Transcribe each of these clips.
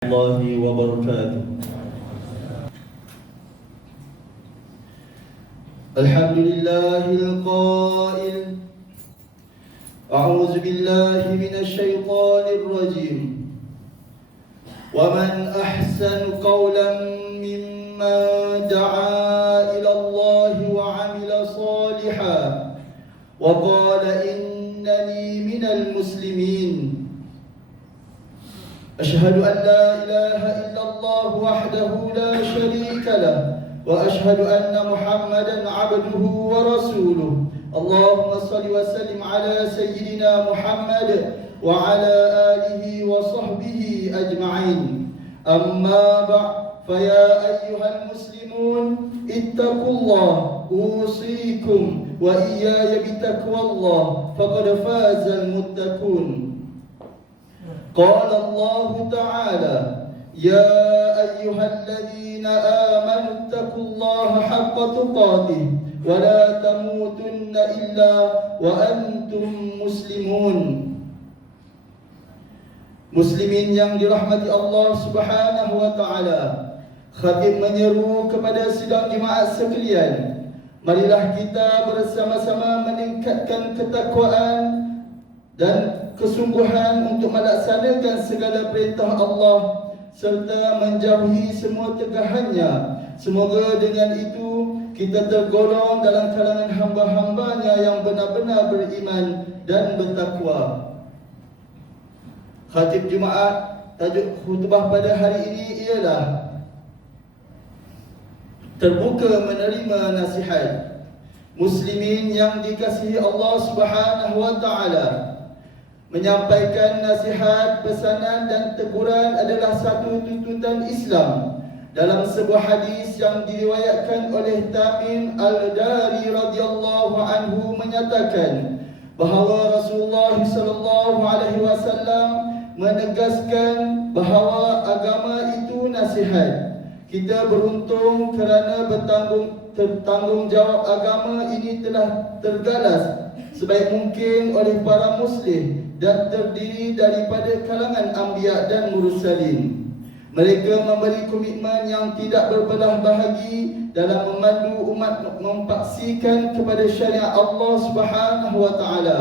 الله وبركاته. الحمد لله القائل أعوذ بالله من الشيطان الرجيم ومن أحسن قولا ممن دعا إلى الله وعمل صالحا وقال إنني من المسلمين أشهد أن لا إله إلا الله وحده لا شريك له وأشهد أن محمدا عبده ورسوله اللهم صل وسلم على سيدنا محمد وعلى آله وصحبه أجمعين أما بعد فيا أيها المسلمون اتقوا الله أوصيكم وإياي بتقوى الله فقد فاز المتقون قال الله تعالى يا أيها الذين آمنوا اتقوا الله حق تقاته ولا تموتن إلا وأنتم مسلمون. Muslimin yang dirahmati Allah Subhanahu wa taala, khatib menyeru kepada sidang jemaat sekalian, marilah kita bersama-sama meningkatkan ketakwaan dan kesungguhan untuk melaksanakan segala perintah Allah serta menjauhi semua tegahannya. Semoga dengan itu kita tergolong dalam kalangan hamba-hambanya yang benar-benar beriman dan bertakwa. Khatib Jumaat, tajuk khutbah pada hari ini ialah terbuka menerima nasihat. Muslimin yang dikasihi Allah Subhanahu wa taala, menyampaikan nasihat, pesanan dan teguran adalah satu tuntutan Islam. Dalam sebuah hadis yang diriwayatkan oleh Tamim Al-Dari radhiyallahu anhu menyatakan bahawa Rasulullah sallallahu alaihi wasallam menegaskan bahawa agama itu nasihat. Kita beruntung kerana bertanggungjawab agama ini telah tergalas sebaik mungkin oleh para muslim dan terdiri daripada kalangan anbiya dan mursalin. Mereka memberi komitmen yang tidak berbelah bahagi dalam memandu umat mempaksikan kepada syariat Allah Subhanahu wa taala.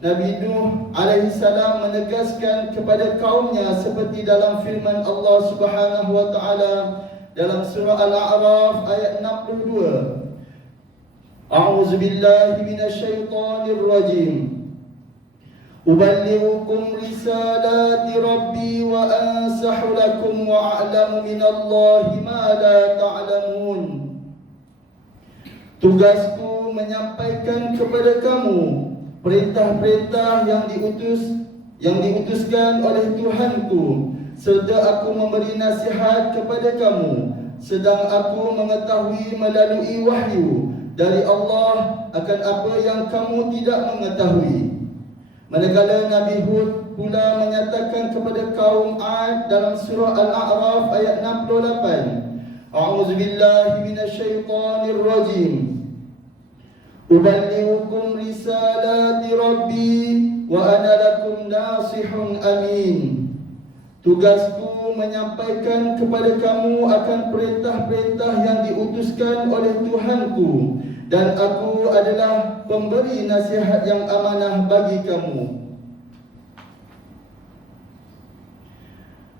Nabi Nuh alaihi salam menegaskan kepada kaumnya seperti dalam firman Allah Subhanahu wa taala dalam surah Al-A'raf ayat 62. A'udzu billahi minasyaitonir rajim. Uballighukum risalati rabbi wa ansahu lakum wa a'lamu minallahi ma la ta'lamun. Tugasku menyampaikan kepada kamu perintah-perintah yang diutuskan oleh Tuhanku, serta aku memberi nasihat kepada kamu, sedang aku mengetahui melalui wahyu dari Allah akan apa yang kamu tidak mengetahui. Manakala Nabi Hud pula menyatakan kepada kaum Ad dalam surah Al-A'raf ayat 68, A'udzu billahi minasyaitonir rajim. Uballighukum risalati rabbi wa ana lakum nasihun amin. Tugasku menyampaikan kepada kamu akan perintah-perintah yang diutuskan oleh Tuhanku, dan aku adalah pemberi nasihat yang amanah bagi kamu.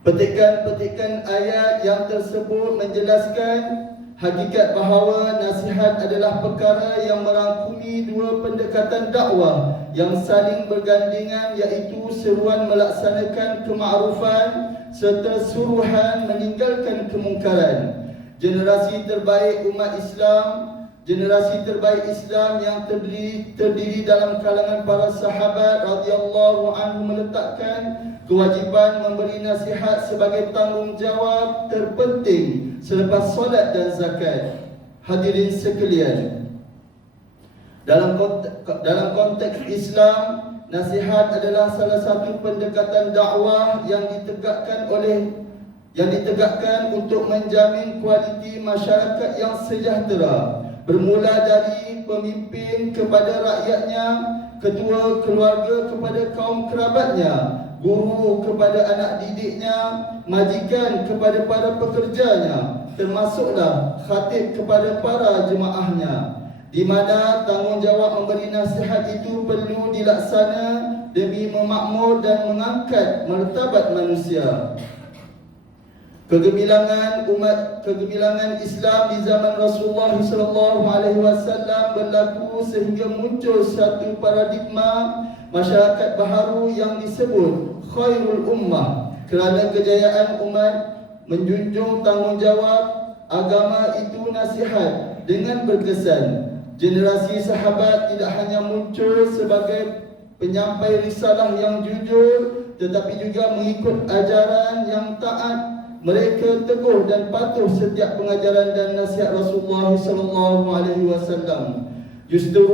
Petikan-petikan ayat yang tersebut menjelaskan hakikat bahawa nasihat adalah perkara yang merangkumi dua pendekatan dakwah yang saling bergandengan, iaitu seruan melaksanakan kemakrufan serta suruhan meninggalkan kemungkaran. Generasi terbaik umat Islam, generasi terbaik Islam yang terdiri dalam kalangan para sahabat radhiyallahu anhu meletakkan kewajipan memberi nasihat sebagai tanggungjawab terpenting selepas solat dan zakat. Hadirin sekalian, dalam konteks Islam, nasihat adalah salah satu pendekatan dakwah yang ditegakkan untuk menjamin kualiti masyarakat yang sejahtera, bermula dari pemimpin kepada rakyatnya, ketua keluarga kepada kaum kerabatnya, guru kepada anak didiknya, majikan kepada para pekerjanya, termasuklah khatib kepada para jemaahnya, di mana tanggungjawab memberi nasihat itu perlu dilaksana demi memakmur dan mengangkat martabat manusia. Kegemilangan Islam di zaman Rasulullah SAW berlaku sehingga muncul satu paradigma masyarakat baharu yang disebut khairul ummah, kerana kejayaan umat menjunjung tanggungjawab agama itu nasihat dengan berkesan. Generasi sahabat tidak hanya muncul sebagai penyampai risalah yang jujur, tetapi juga mengikut ajaran yang taat. Mereka teguh dan patuh setiap pengajaran dan nasihat Rasulullah SAW. Justru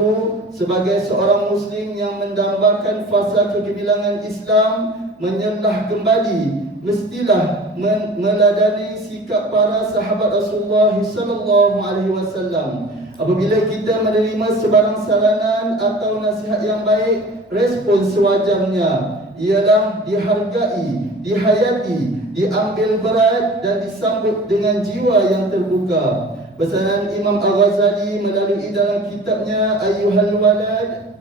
sebagai seorang Muslim yang mendambakan fasa kegemilangan Islam menyelah kembali, mestilah meladani sikap para sahabat Rasulullah SAW. Apabila kita menerima sebarang saranan atau nasihat yang baik, respon sewajarnya ialah dihargai, dihayati, diambil berat dan disambut dengan jiwa yang terbuka. Pesanan Imam Al-Ghazali melalui dalam kitabnya Ayyuhal Walad,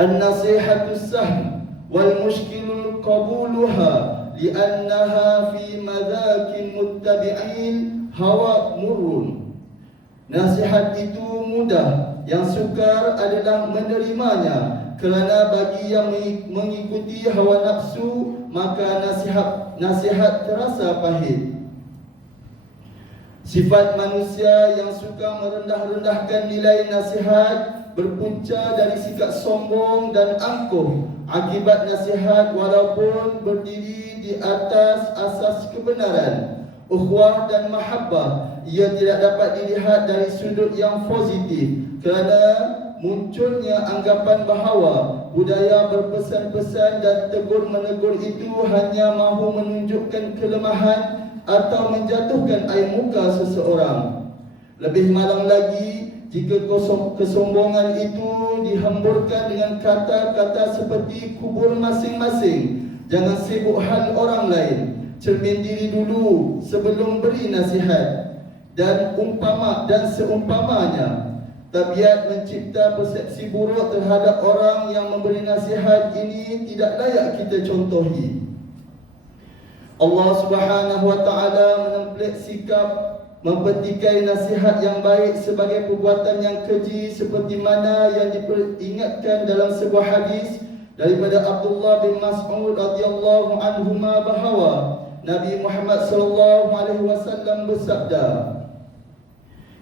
An-Nasihatu Sahm wal Mushkilul Qabuluha li'annaha fi madhakin muttabi'in hawa murrun. Nasihat itu mudah, yang sukar adalah menerimanya. Kerana bagi yang mengikuti hawa nafsu, maka nasihat terasa pahit. Sifat manusia yang suka merendah-rendahkan nilai nasihat berpunca dari sikap sombong dan angkuh akibat nasihat walaupun berdiri di atas asas kebenaran, ukhuwah dan mahabbah. Ia tidak dapat dilihat dari sudut yang positif kerana munculnya anggapan bahawa budaya berpesan-pesan dan tegur-menegur itu hanya mahu menunjukkan kelemahan atau menjatuhkan air muka seseorang. Lebih malang lagi jika kesombongan itu dihamburkan dengan kata-kata seperti kubur masing-masing, jangan sibuk hal orang lain, cermin diri dulu sebelum beri nasihat, dan seumpamanya. Tabiat mencipta persepsi buruk terhadap orang yang memberi nasihat ini tidak layak kita contohi. Allah Subhanahu wa taala menempelek sikap mempetikai nasihat yang baik sebagai perbuatan yang keji, seperti mana yang diperingatkan dalam sebuah hadis daripada Abdullah bin Mas'ud radhiyallahu anhuma bahawa Nabi Muhammad sallallahu alaihi wasallam bersabda,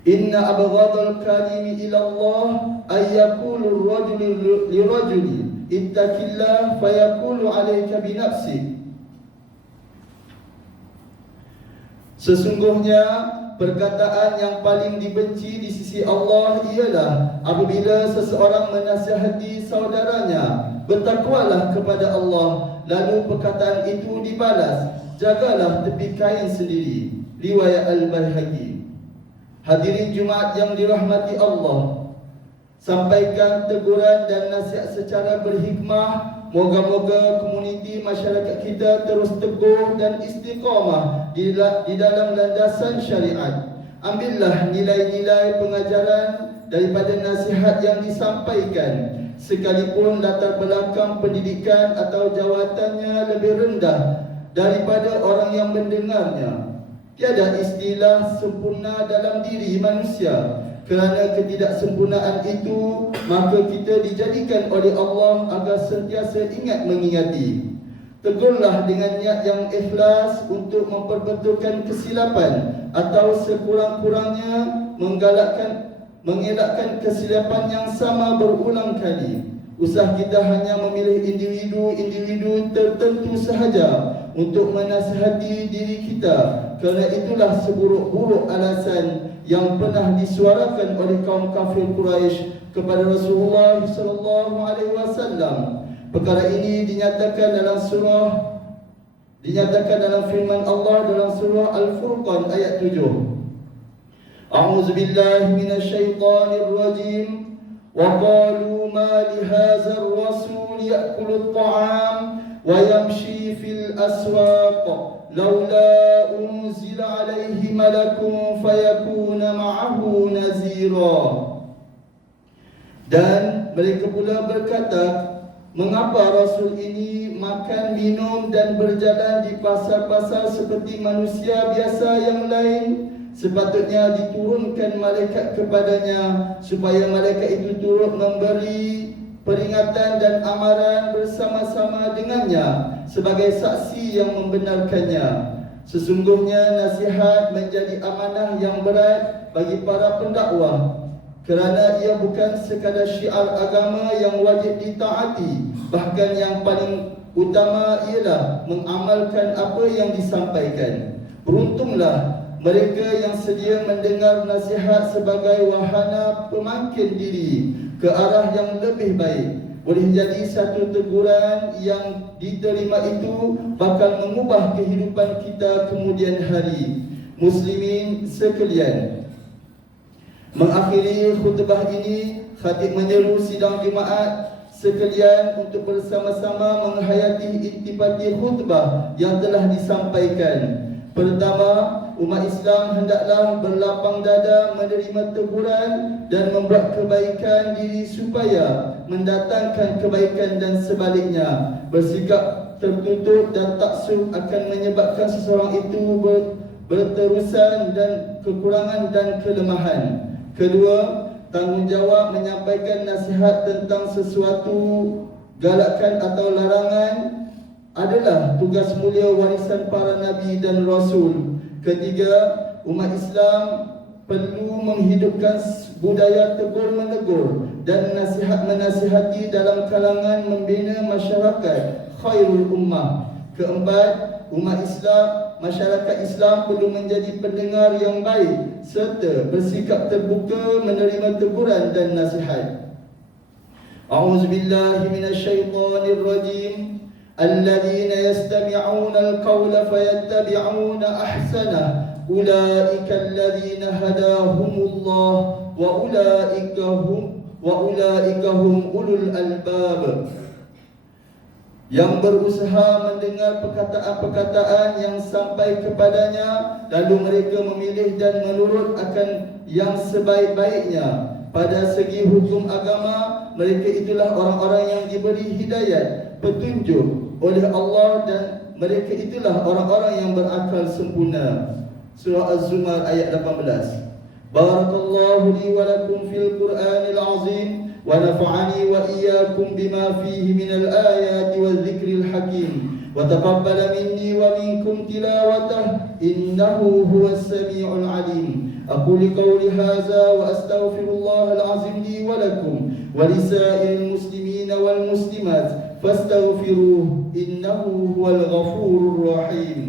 Inna abghadal kalimi ila Allah ayyakulu ar-rajulu lirajuli ittaqillah fayaqulu alayka binafsik. Sesungguhnya perkataan yang paling dibenci di sisi Allah ialah apabila seseorang menasihati saudaranya, bertakwalah kepada Allah, lalu perkataan itu dibalas, jagalah tepi kain sendiri. Riwayat Al-Baihaqi. Hadirin Jumaat yang dirahmati Allah, sampaikan teguran dan nasihat secara berhikmah. Moga-moga komuniti masyarakat kita terus teguh dan istiqamah di dalam landasan syariat. Ambillah nilai-nilai pengajaran daripada nasihat yang disampaikan, sekalipun latar belakang pendidikan atau jawatannya lebih rendah daripada orang yang mendengarnya. Tiada istilah sempurna dalam diri manusia. Kerana ketidaksempurnaan itu, maka kita dijadikan oleh Allah agar sentiasa ingat mengingati. Tegurlah dengan niat yang ikhlas untuk memperbetulkan kesilapan atau sekurang-kurangnya mengelakkan kesilapan yang sama berulang kali. Usah kita hanya memilih individu tertentu sahaja untuk menasihati diri kita, kerana itulah seburuk-buruk alasan yang pernah disuarakan oleh kaum kafir Quraisy kepada Rasulullah SAW. Perkara ini dinyatakan dalam firman Allah dalam surah Al-Furqan ayat 7. A'udzubillahi minasyaitonir rajim. Wa qalu ma li hadzal rasul ya'kulu at-ta'am ويمشي في الأسواق لولا أنزل عليه ملك فيكون معه نذيرا. Dan mereka pula berkata, mengapa Rasul ini makan, minum dan berjalan di pasar-pasar seperti manusia biasa yang lain? Sepatutnya diturunkan malaikat kepadanya supaya malaikat itu turut memberi peringatan dan amaran bersama-sama dengannya sebagai saksi yang membenarkannya. Sesungguhnya nasihat menjadi amanah yang berat bagi para pendakwah, kerana ia bukan sekadar syiar agama yang wajib ditaati, bahkan yang paling utama ialah mengamalkan apa yang disampaikan. Beruntunglah mereka yang sedia mendengar nasihat sebagai wahana pemangkin diri ke arah yang lebih baik. Boleh jadi satu teguran yang diterima itu bakal mengubah kehidupan kita kemudian hari. Muslimin sekalian, mengakhiri khutbah ini, khatib menyeru sidang Jumaat sekalian untuk bersama-sama menghayati intipati khutbah yang telah disampaikan. Pertama, umat Islam hendaklah berlapang dada menerima teguran dan membuat kebaikan diri supaya mendatangkan kebaikan, dan sebaliknya bersikap tertutup dan taksub akan menyebabkan seseorang itu berterusan dan kekurangan dan kelemahan. Kedua, tanggungjawab menyampaikan nasihat tentang sesuatu galakan atau larangan adalah tugas mulia warisan para Nabi dan Rasul. Ketiga, umat Islam perlu menghidupkan budaya tegur-menegur dan nasihat-menasihati dalam kalangan membina masyarakat khairul ummah. Keempat, umat Islam, masyarakat Islam perlu menjadi pendengar yang baik serta bersikap terbuka menerima teguran dan nasihat. A'udzubillahi minasyaitonir rajim. الذين يستمعون القول فيتبعون أحسنه أولئك الذين هداهم الله وأولئك هم أولو الألباب. Yang berusaha mendengar perkataan-perkataan yang sampai kepadanya, lalu mereka memilih dan menurut akan yang sebaik-baiknya. Pada segi hukum agama, mereka itulah orang-orang yang diberi hidayat, petunjuk oleh Allah, dan mereka itulah orang-orang yang berakal sempurna. Surah Az-Zumar ayat 18. Barakallahu li wa lakum fil Qur'anil azim wa nafa'ani wa iyyakum bima fihi minal ayati wadh-dhikril hakim wa taqabbala minni wa minkum tilawatahu innahu huwas samiul alim. أقول قولي هذا وأستغفر الله العظيم لي ولكم ولسائر المسلمين والمسلمات فاستغفروه إنه هو الغفور الرحيم.